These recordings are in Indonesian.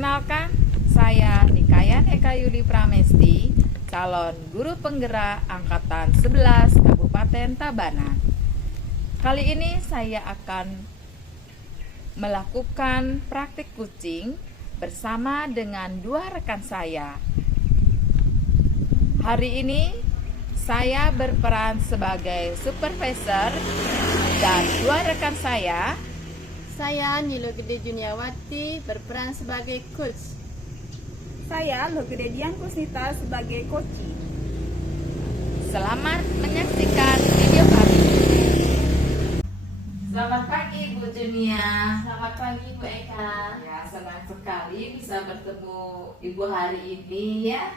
Perkenalkan, saya Nikayan Eka Yuli Pramesti, calon guru penggerak Angkatan 11 Kabupaten Tabanan. Kali ini saya akan melakukan praktik kucing bersama dengan dua rekan saya. Hari ini saya berperan sebagai supervisor dan dua rekan saya. Saya Nilo Gede Juniawati berperan sebagai coach. Saya Logede Dian Kusnita sebagai koci. Selamat menyaksikan video kami. Selamat pagi Bu Junia. Selamat pagi Bu Eka. Ya, senang sekali bisa bertemu Ibu hari ini ya.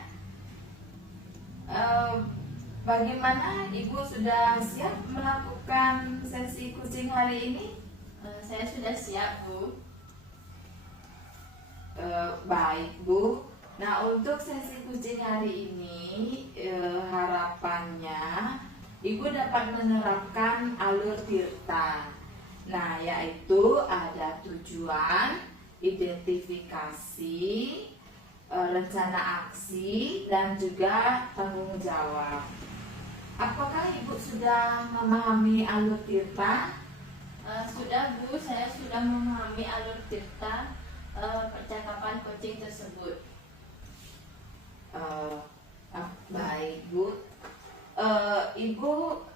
Bagaimana Ibu sudah siap melakukan sesi kucing hari ini? Saya sudah siap Bu. Baik Bu. Nah, untuk sesi kucing hari ini harapannya Ibu dapat menerapkan alur tirta. Nah, yaitu ada tujuan, identifikasi, rencana aksi, dan juga tanggung jawab. Apakah Ibu sudah memahami alur tirta? Sudah Bu, saya sudah memahami alur tirta percakapan coaching tersebut. Baik Bu. Ibu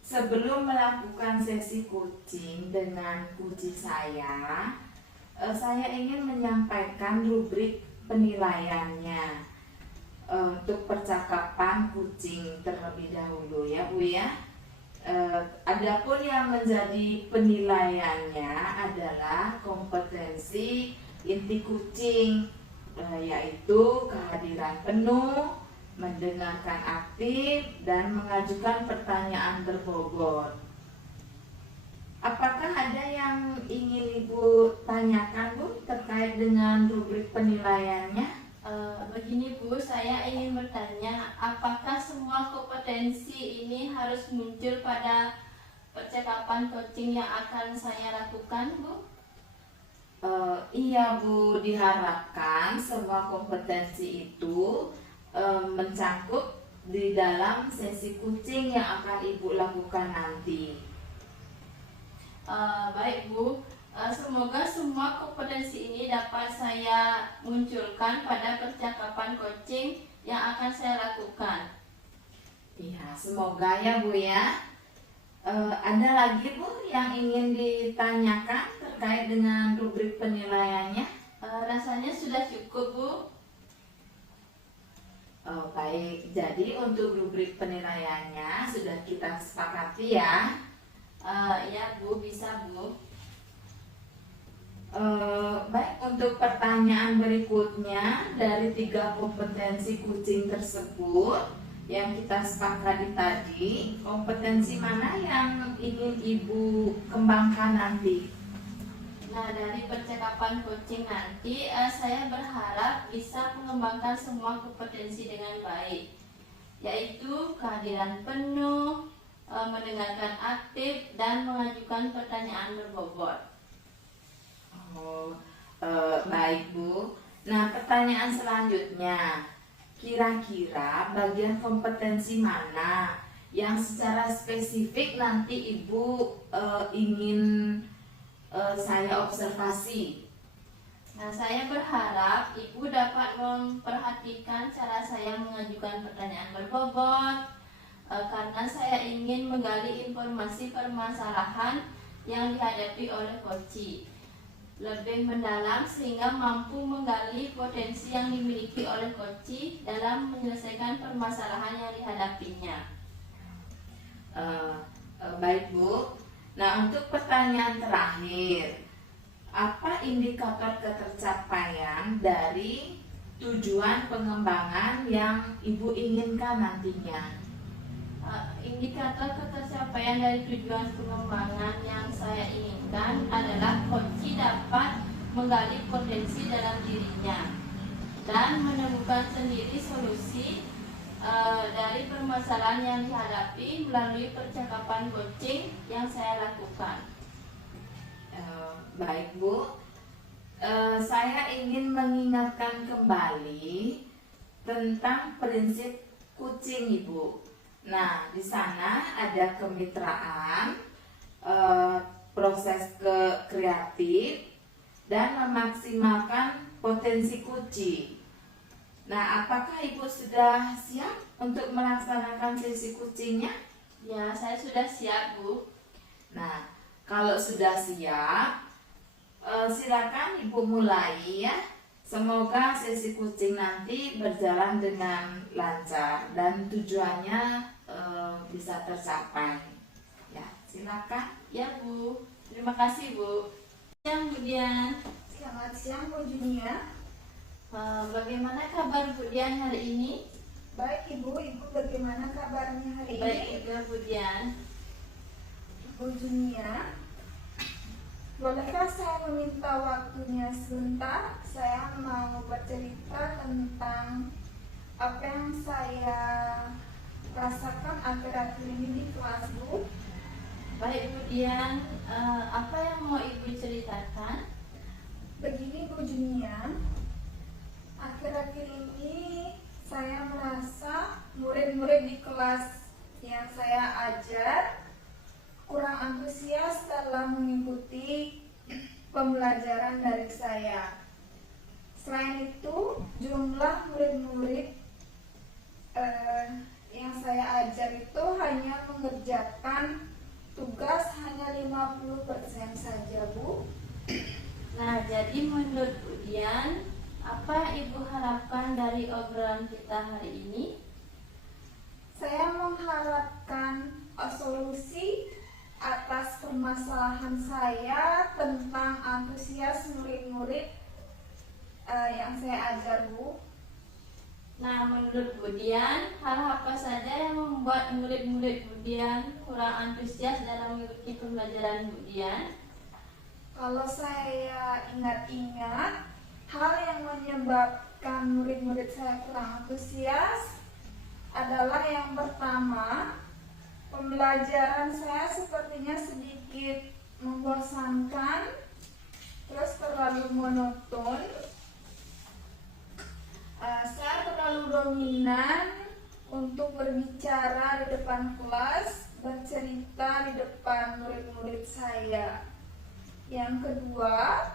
sebelum melakukan sesi coaching dengan coach saya ingin menyampaikan rubrik penilaiannya untuk percakapan kucing terlebih dahulu ya Bu ya. Adapun yang menjadi penilaiannya adalah kompetensi inti kucing, yaitu kehadiran penuh, mendengarkan aktif, dan mengajukan pertanyaan berbobot. Apakah ada yang ingin Ibu tanyakan Bu terkait dengan rubrik penilaiannya? Begini Bu, saya ingin bertanya, apakah semua kompetensi ini harus muncul pada percakapan coaching yang akan saya lakukan Bu? Iya Bu, diharapkan semua kompetensi itu mencangkup di dalam sesi coaching yang akan Ibu lakukan nanti. Baik Bu, semoga semua kompetensi ini dapat saya munculkan pada percakapan coaching yang akan saya lakukan. Iya, semoga ya Bu ya. Ada lagi Bu yang ingin ditanyakan terkait dengan rubrik penilaiannya? Rasanya sudah cukup Bu. Baik, jadi untuk rubrik penilaiannya sudah kita sepakati ya. Ya Bu, bisa Bu. Baik, untuk pertanyaan berikutnya dari 3 kompetensi kucing tersebut yang kita sepakati tadi, kompetensi mana yang ingin Ibu kembangkan nanti? Nah, dari percakapan coaching nanti saya berharap bisa mengembangkan semua kompetensi dengan baik, yaitu kehadiran penuh, mendengarkan aktif, dan mengajukan pertanyaan berbobot. Baik Bu. Nah, pertanyaan selanjutnya, kira-kira bagian kompetensi mana yang secara spesifik nanti Ibu ingin saya observasi? Nah, saya berharap Ibu dapat memperhatikan cara saya mengajukan pertanyaan berbobot, karena saya ingin menggali informasi permasalahan yang dihadapi oleh coach lebih mendalam sehingga mampu menggali potensi yang dimiliki oleh coach dalam menyelesaikan permasalahan yang dihadapinya. Baik Bu. Nah, untuk pertanyaan terakhir, apa indikator ketercapaian dari tujuan pengembangan yang Ibu inginkan nantinya? Indikator ketercapaian dari tujuan pengembangan yang saya inginkan adalah coach dapat menggali potensi dalam dirinya dan menemukan sendiri solusi dari permasalahan yang dihadapi melalui percakapan coaching yang saya lakukan. Baik Bu. Saya ingin mengingatkan kembali tentang prinsip kucing, Ibu. Nah, di sana ada kemitraan, proses kreatif, dan memaksimalkan potensi kucing. Nah, apakah Ibu sudah siap untuk melaksanakan sesi kucingnya? Ya, saya sudah siap, Bu. Nah, kalau sudah siap, silakan Ibu mulai ya. Semoga sesi kucing nanti berjalan dengan lancar dan tujuannya bisa tercapai. Ya, silakan. Ya, Bu. Terima kasih, Bu. Siang, Bu Dian. Selamat siang Bu Junia. Bagaimana kabar Bu Dian hari ini? Baik Ibu bagaimana kabarnya hari ini? Baik juga, Bu Dian. Bu Junia, bolehkah saya meminta waktunya sebentar? Saya mau bercerita tentang apa yang saya rasakan akhir-akhir ini di kelas Bu. Baik, Bu Dian. Apa yang mau Ibu ceritakan? Begini Bu Junia, akhir-akhir ini saya merasa murid-murid di kelas yang saya ajar kurang antusias dalam mengikuti pembelajaran dari saya. Selain itu, jumlah murid-murid yang saya ajar itu hanya mengerjakan tugas hanya 50% saja, Bu. Nah, jadi menurut Bu Dian, apa yang Ibu harapkan dari obrolan kita hari ini? Saya mengharapkan solusi atas permasalahan saya tentang antusias murid-murid yang saya ajar, Bu. Nah, menurut Bu Dian, hal apa saja yang membuat murid-murid Bu Dian kurang antusias dalam mengikuti pembelajaran Bu Dian? Kalau saya ingat-ingat, hal yang menyebabkan murid-murid saya kurang antusias adalah yang pertama, pembelajaran saya sepertinya sedikit membosankan, terus terlalu monoton. Saya terlalu dominan untuk berbicara di depan kelas, bercerita di depan murid-murid saya. Yang kedua,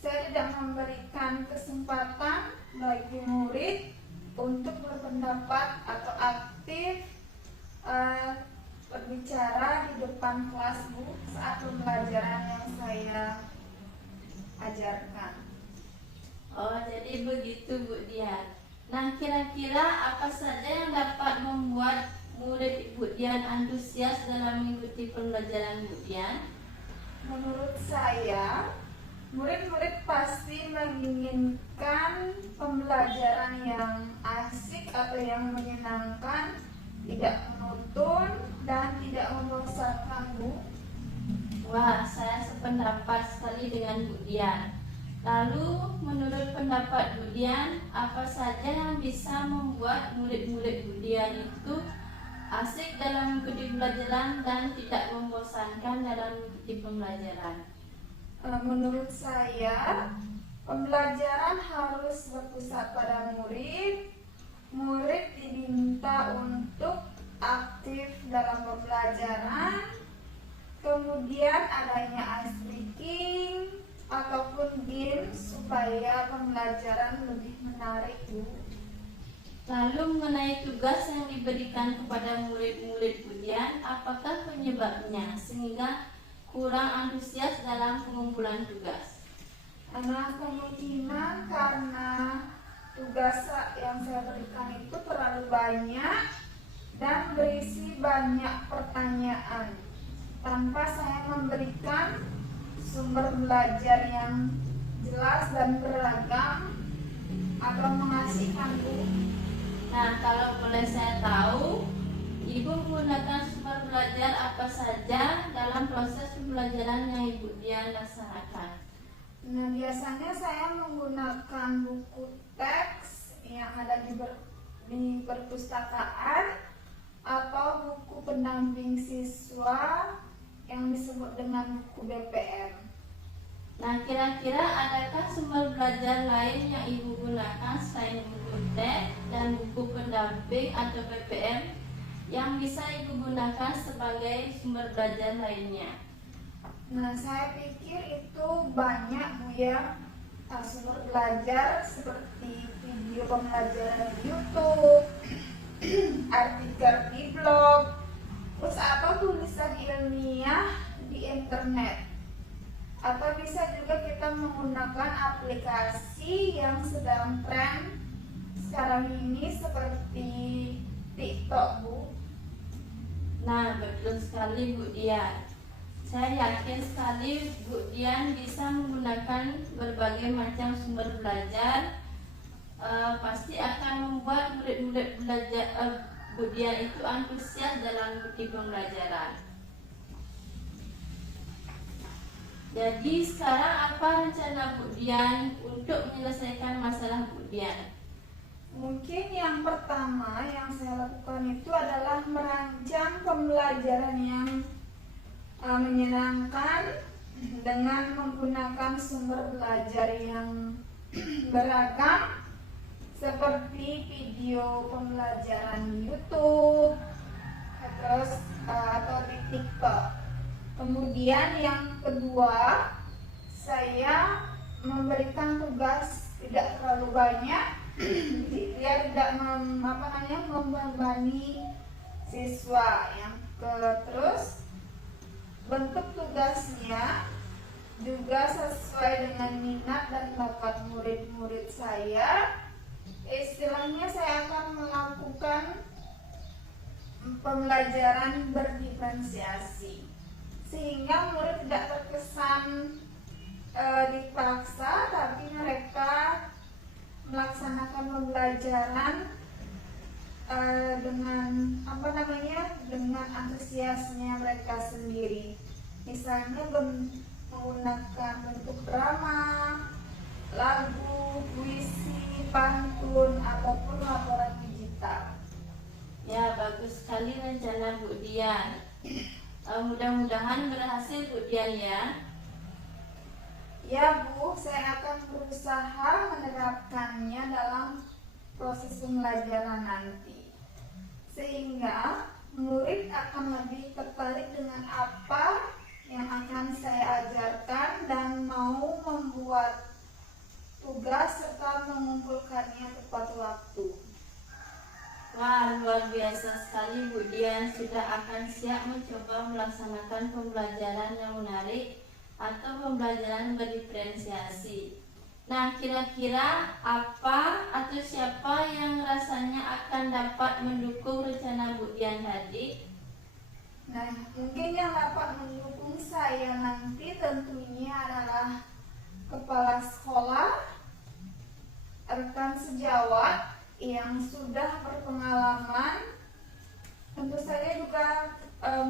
saya tidak memberikan kesempatan bagi murid untuk berpendapat atau aktif berbicara di depan kelas, Bu, saat pembelajaran yang saya ajarkan. Oh, jadi begitu Bu Dian. Nah, kira-kira apa saja yang dapat membuat murid Bu Dian antusias dalam mengikuti pembelajaran Bu Dian? Menurut saya, murid-murid pasti menginginkan pembelajaran yang asik atau yang menyenangkan, tidak monoton dan tidak membosankan, Bu. Wah, saya sependapat sekali dengan Bu Dian. Lalu, menurut pendapat Bu Dian, apa saja yang bisa membuat murid-murid Bu Dian itu asik dalam mengikuti pembelajaran dan tidak membosankan dalam mengikuti pembelajaran? Menurut saya, pembelajaran harus berpusat pada murid. Murid diminta untuk aktif dalam pembelajaran. Kemudian adanya ice breaking ataupun game supaya pembelajaran lebih menarik, Bu. Lalu mengenai tugas yang diberikan kepada murid-murid Bu Dian, apakah penyebabnya sehingga kurang antusias dalam pengumpulan tugas? Karena kemungkinan karena tugas yang saya berikan itu terlalu banyak dan berisi banyak pertanyaan tanpa saya memberikan sumber belajar yang jelas dan beragam atau mengasihkan, Bu. Nah, kalau boleh saya tahu, Ibu menggunakan sumber belajar apa saja dalam proses pembelajaran yang Ibu Dian laksanakan? Nah, biasanya saya menggunakan buku teks yang ada di perpustakaan atau buku pendamping siswa yang disebut dengan buku BPM. Nah, kira-kira adakah sumber belajar lain yang Ibu gunakan selain buku teks dan buku pendamping atau PPM yang bisa Ibu gunakan sebagai sumber belajar lainnya? Nah, saya pikir itu banyak Bu ya, sumber belajar seperti video pembelajaran di YouTube, artikel di blog, terus atau tulisan ilmiah di internet. Atau bisa juga kita menggunakan aplikasi yang sedang tren sekarang ini seperti TikTok, Bu. Nah, betul sekali Bu Dian. Saya yakin sekali Bu Dian bisa menggunakan berbagai macam sumber belajar. Pasti akan membuat murid-murid belajar Bu Dian itu antusias dalam mengikuti pembelajaran. Jadi sekarang apa rencana Bu Dian untuk menyelesaikan masalah Bu Dian? Mungkin yang pertama yang saya lakukan itu adalah merancang pembelajaran yang menyenangkan dengan menggunakan sumber belajar yang beragam seperti video pembelajaran di YouTube terus atau di TikTok. Kemudian yang kedua, saya memberikan tugas tidak terlalu banyak biar tidak membebani siswa. Terus bentuk tugasnya juga sesuai dengan minat dan bakat murid-murid saya. Istilahnya saya akan melakukan pembelajaran berdiferensiasi sehingga murid tidak terkesan dipaksa, tapi mereka melaksanakan pembelajaran dengan antusiasnya mereka sendiri. Misalnya menggunakan bentuk drama, lagu, puisi, pantun ataupun laporan digital. Ya, bagus sekali rencana Bu Dian. Mudah-mudahan berhasil Bu Dian ya. Ya Bu, saya akan berusaha menerapkannya dalam proses pembelajaran nanti, sehingga murid akan lebih tertarik dengan apa yang akan saya ajarkan dan mau membuat tugas serta mengumpulkannya tepat waktu. Wah, luar biasa sekali Bu Dian sudah akan siap mencoba melaksanakan pembelajaran yang menarik atau pembelajaran berdiferensiasi. Nah, kira-kira apa atau siapa yang rasanya akan dapat mendukung rencana Bu Dian tadi? Nah, mungkin yang dapat mendukung saya nanti tentunya adalah kepala sekolah, rekan sejawat yang sudah berpengalaman, tentu saja juga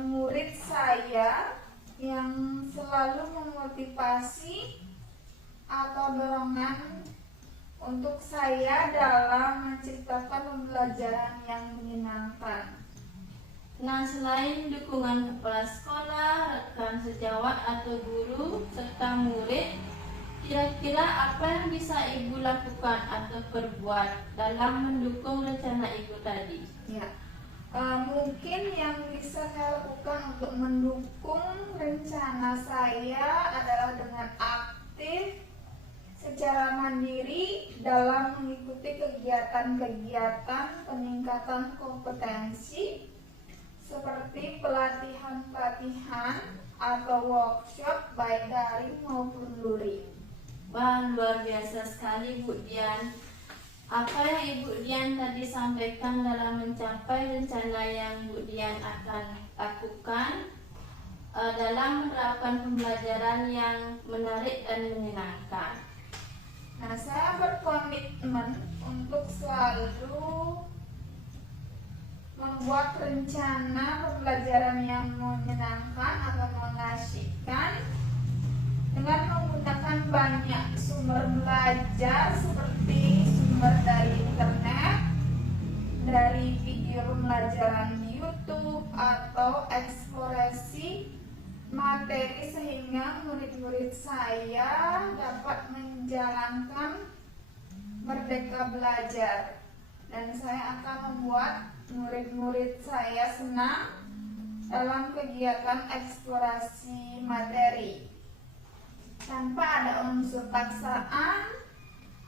murid saya yang selalu memotivasi atau dorongan untuk saya dalam menciptakan pembelajaran yang menyenangkan. Nah, selain dukungan kepala sekolah, rekan sejawat atau guru, serta murid, kira-kira apa yang bisa Ibu lakukan atau perbuat dalam mendukung rencana Ibu tadi? Ya, mungkin yang bisa saya lakukan untuk mendukung rencana saya adalah dengan aktif secara mandiri dalam mengikuti kegiatan-kegiatan peningkatan kompetensi seperti pelatihan-pelatihan atau workshop baik daring maupun luring. Wah, luar biasa sekali Bu Dian. Apa yang Ibu Dian tadi sampaikan dalam mencapai rencana yang Bu Dian akan lakukan dalam menerapkan pembelajaran yang menarik dan menyenangkan. Nah, saya berkomitmen untuk selalu membuat rencana pembelajaran yang menyenangkan atau mengasyikkan dengan menggunakan banyak sumber belajar seperti sumber dari internet, dari video pembelajaran di YouTube atau eksplorasi materi sehingga murid-murid saya dapat menjalankan Merdeka Belajar, dan saya akan membuat murid-murid saya senang dalam kegiatan eksplorasi materi. Tanpa ada unsur paksaan,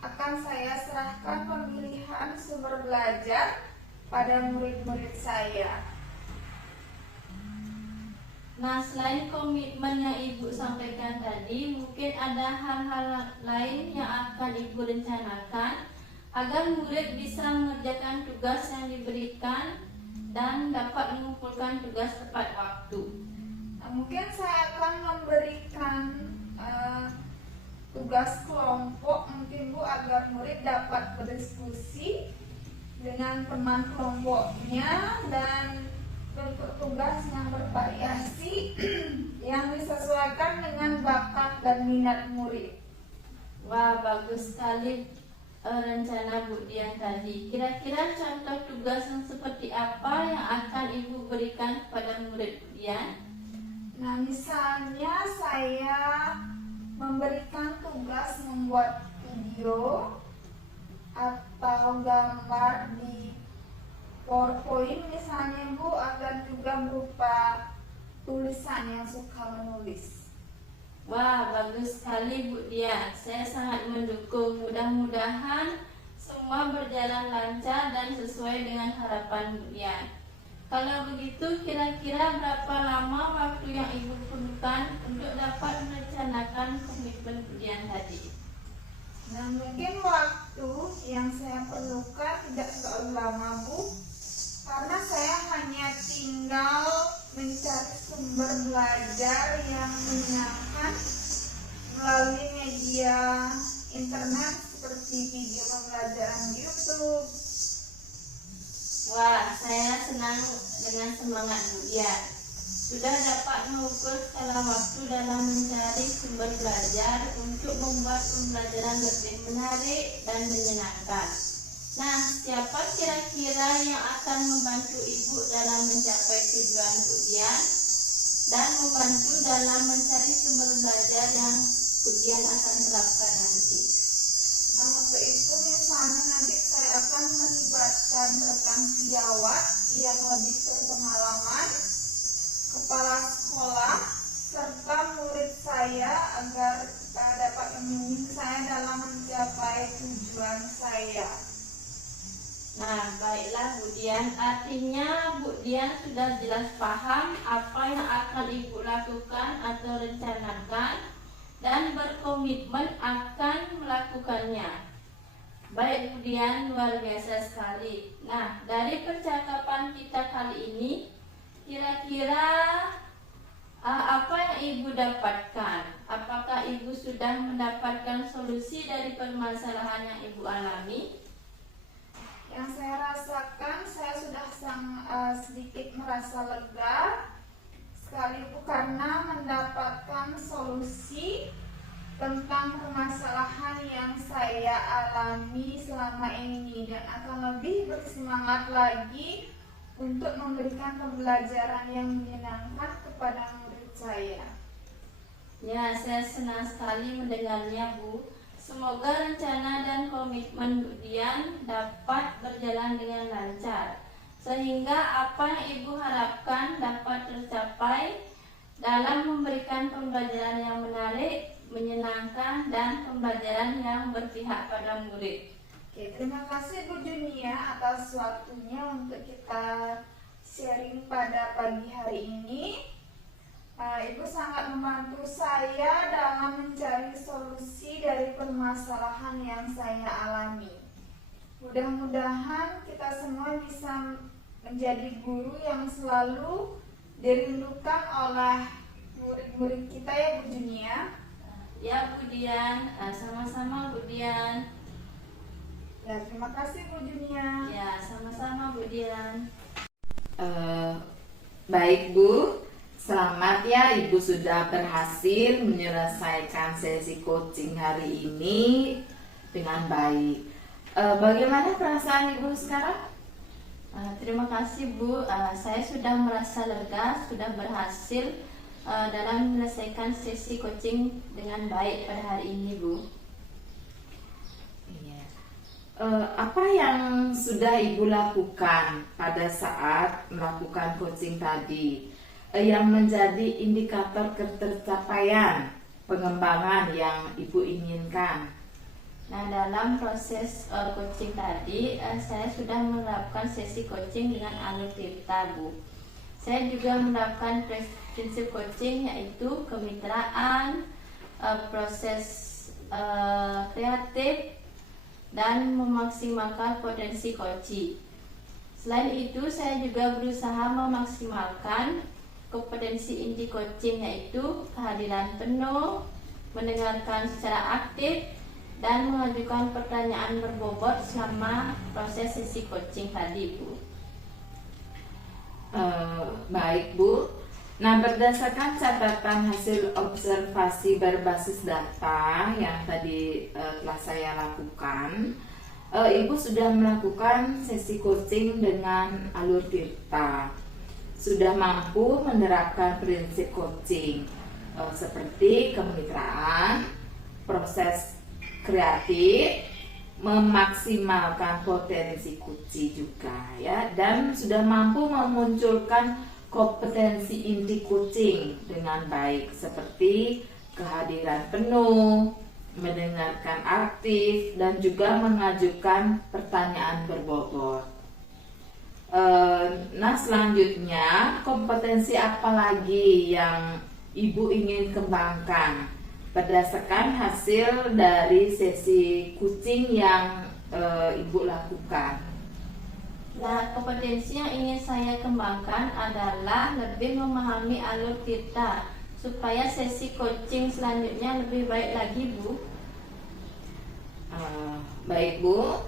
akan saya serahkan pemilihan sumber belajar pada murid-murid saya. Nah, selain komitmen yang Ibu sampaikan tadi, mungkin ada hal-hal lain yang akan Ibu rencanakan agar murid bisa mengerjakan tugas yang diberikan dan dapat mengumpulkan tugas tepat waktu. Nah, mungkin saya akan memberikan tugas kelompok mungkin Bu, agar murid dapat berdiskusi dengan teman kelompoknya, dan bentuk tugas yang bervariasi yang disesuaikan dengan bakat dan minat murid. Wah, bagus sekali rencana Bu Dian tadi. Kira-kira contoh tugas yang seperti apa yang akan Ibu berikan kepada murid Bu Dian? Nah, misalnya saya memberikan tugas membuat video atau gambar di PowerPoint misalnya Bu, agar juga berupa tulisan yang suka menulis. Wah, bagus sekali Bu Dian. Saya sangat mendukung. Mudah-mudahan semua berjalan lancar dan sesuai dengan harapan Bu Dian. Kalau begitu, kira-kira berapa lama waktu yang Ibu perlukan untuk dapat merencanakan komitmen Bu Dian tadi? Nah, mungkin waktu yang saya perlukan tidak terlalu lama Bu, karena saya hanya tinggal mencari sumber belajar yang menyenangkan melalui media internet seperti video pembelajaran di YouTube. Wah, saya senang dengan semangat Bu Dian. Sudah dapat mengukur skala waktu dalam mencari sumber belajar untuk membuat pembelajaran lebih menarik dan menyenangkan. Nah, siapa kira-kira yang akan membantu Ibu dalam mencapai tujuan Bu Dian dan membantu dalam mencari sumber belajar yang Bu Dian akan terapkan nanti? Nah, untuk itu misalnya nanti saya akan melibatkan rekan sejawat yang lebih berpengalaman, kepala sekolah, serta murid saya agar dapat membimbing saya dalam mencapai tujuan saya. Nah, baiklah Bu Dian, artinya Bu Dian sudah jelas paham apa yang akan Ibu lakukan atau rencanakan dan berkomitmen akan melakukannya. Baik Bu Dian, luar biasa sekali. Nah, dari percakapan kita kali ini, kira-kira apa yang Ibu dapatkan? Apakah Ibu sudah mendapatkan solusi dari permasalahan yang Ibu alami? Yang saya rasakan, saya sudah sedikit merasa lega sekali Bu, karena mendapatkan solusi tentang permasalahan yang saya alami selama ini, dan akan lebih bersemangat lagi untuk memberikan pembelajaran yang menyenangkan kepada murid saya. Ya, saya senang sekali mendengarnya Bu. Semoga rencana dan komitmen Bu Dian dapat berjalan dengan lancar, sehingga apa yang Ibu harapkan dapat tercapai dalam memberikan pembelajaran yang menarik, menyenangkan, dan pembelajaran yang berpihak pada murid. Oke, terima kasih Bu Junia atas waktunya untuk kita sharing pada pagi hari ini. Ibu sangat membantu saya dalam mencari solusi dari permasalahan yang saya alami. Mudah-mudahan kita semua bisa menjadi guru yang selalu dirindukan oleh murid-murid kita ya Bu Junia. Ya Bu Dian, sama-sama Bu Dian. Ya, terima kasih Bu Junia. Ya, sama-sama Bu Dian. Baik Bu, selamat ya Ibu sudah berhasil menyelesaikan sesi coaching hari ini dengan baik. Bagaimana perasaan Ibu sekarang? Terima kasih Bu, saya sudah merasa lega, sudah berhasil dalam menyelesaikan sesi coaching dengan baik pada hari ini, Bu. Iya. Apa yang sudah Ibu lakukan pada saat melakukan coaching tadi yang menjadi indikator ketercapaian pengembangan yang Ibu inginkan? Nah, dalam proses coaching tadi, saya sudah menerapkan sesi coaching dengan alur Tirta, Bu. Saya juga menerapkan prinsip coaching yaitu kemitraan, proses kreatif, dan memaksimalkan potensi coaching. Selain itu, saya juga berusaha memaksimalkan kompetensi inti coaching yaitu kehadiran penuh, mendengarkan secara aktif, dan mengajukan pertanyaan berbobot selama proses sesi coaching tadi, Bu. Baik, Bu. Nah, berdasarkan catatan hasil observasi berbasis data yang tadi telah saya lakukan, Ibu sudah melakukan sesi coaching dengan alur Tirta, sudah mampu menerapkan prinsip coaching seperti kemitraan, proses kreatif, memaksimalkan potensi kunci juga ya, dan sudah mampu memunculkan kompetensi inti coaching dengan baik seperti kehadiran penuh, mendengarkan aktif, dan juga mengajukan pertanyaan berbobot. Nah, selanjutnya kompetensi apa lagi yang Ibu ingin kembangkan berdasarkan hasil dari sesi coaching yang Ibu lakukan? Nah, kompetensi yang ingin saya kembangkan adalah lebih memahami alur Tirta supaya sesi coaching selanjutnya lebih baik lagi, Bu. Baik, Bu.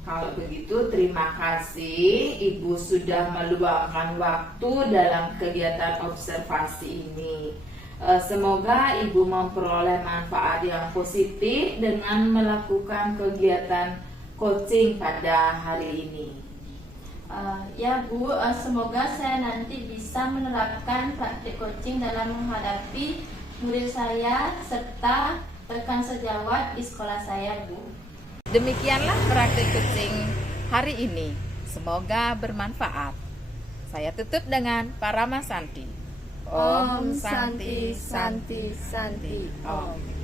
Kalau begitu, terima kasih Ibu sudah meluangkan waktu dalam kegiatan observasi ini. Semoga Ibu memperoleh manfaat yang positif dengan melakukan kegiatan coaching pada hari ini. Ya, Bu, semoga saya nanti bisa menerapkan praktik coaching dalam menghadapi murid saya serta rekan sejawat di sekolah saya, Bu. Demikianlah praktik coaching hari ini. Semoga bermanfaat. Saya tutup dengan Paramasanti. Om Santi Santi Santi Om.